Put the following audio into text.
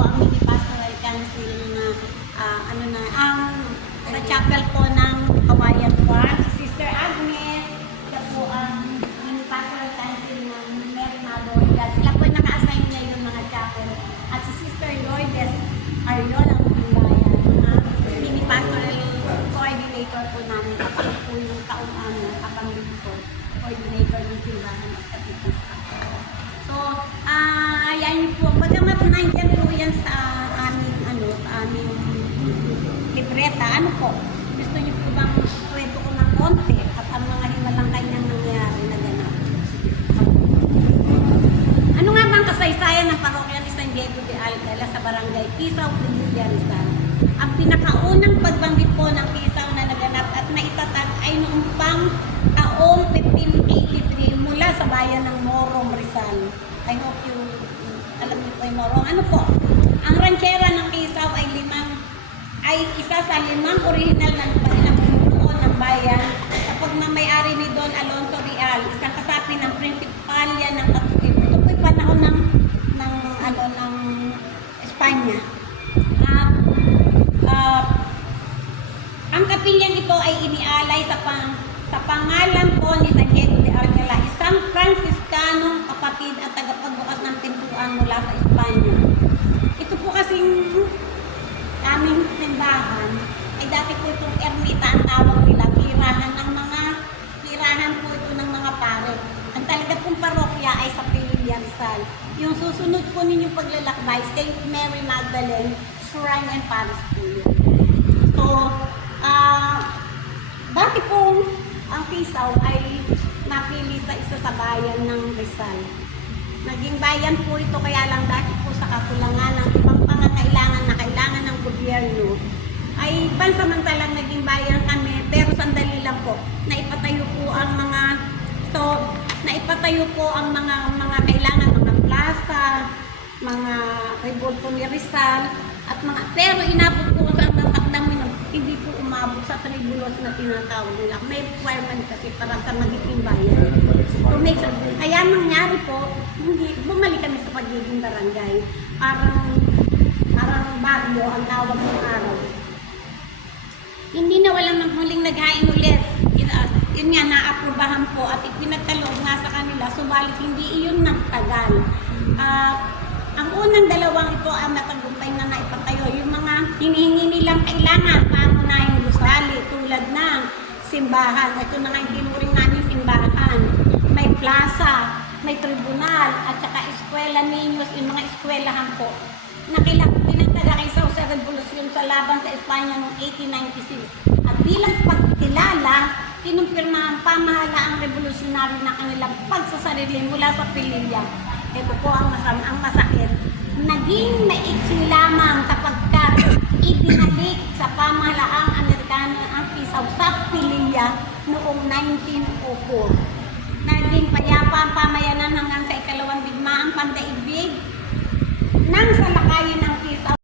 po ang mini pastoral council na sa chapel po ng Kawayan Farm. Si Sister Agnes, siya po ang mini pastoral council ng Merinado. Sila po naka-assign ngayon mga chapel. At si Sister Lourdes Ariol ang timbayan, mini pastoral coordinator po namin. Ako po yung coordinator ng timbahan at kapitista. So, ayan niyo po. Bagamat nandiyan po yan sa aming libreta. Ano po? Gusto niyo po bang kwento ko ng konti at ang mga himalang kanyang nangyayari na ganap? Ano nga bang kasaysayan ng parokya ni San Diego de Alcala sa barangay Kisaw, Pilipinas, Rizal? Ang pinakaunang pagbanggit po ng Kisaw na naganap at naitatag ay noong pang taong 1583 mula sa bayan ng Morong, Rizal. I hope you alam niyo po yung Morong. Ano po? Ang ranchera ng Kisaw ay isa sa limang original na pinapunuan ng bayan sa pagmamayari ni Don Alonso Real, isang kasapi ng prinsipalya ng Katuib. Ito po'y panahon ng Espanya. Ang kapilyang ito ay inialay sa pangalan po ni San Diego de Alcala, isang Franciscanong kapatid at tagapagbukas ng pintuan mula sa Espanya. Ito po kasing aming simbahan ay dati po itong ermita ang tawag nila, tirahan po ito ng mga pare. Ang talaga pong parokya ay sa Pilipinas, Rizal. Yung susunod po ninyong paglalakbay, St. Mary Magdalene Shrine and Parish po yun. So, dati po ang Kisaw ay napili sa isa sa bayan ng Rizal. Naging bayan po ito kaya lang dati po sa kakulangan ng ibang pangangailangan na kailangan ng gobyerno ay pansamantalang naging bayan kami, pero sandali lang po naipatayo po ang mga kailangan, mga plaza, mga revolto ni Rizal at pero inabot po sa mga takdang hindi po umabot sa tribulos na tinatawag nila. May requirement kasi para sa magiging bayan. Kaya nangyari po, bumalik kami sa pagiging barangay. Parang baryo ang tawag ng araw. Hindi na walang muling naghain ulit. Yun nga, naaprubahan po at ipinagkaloob nga sa kanila, subalit hindi iyon nagtagal. Ang unang dalawang ito ang matagumpay na naipatayo. Yung mga hinihingi nilang kailangan, paano na yung gusali, tulad ng simbahan. Ito na nga yung tinuring namin simbahan. May plaza, may tribunal, at saka eskwela ninyos, yung mga eskwelahan po. Pinagtaga kay sa revolusyon sa laban sa Espanya noong 1896. At bilang pagkilala, kinumpirma ang pamahalaang revolusyonary na kanilang pagsasarili mula sa pililya. Ito po ang masakit. Naging maiksi lamang kapag ibinalik sa pamahalaang Amerikano ang Kisaw sa pililya noong 1904. Naging payapa ang pamayanan hanggang sa ikalawang digmaang pandaigdig nang salakayin ang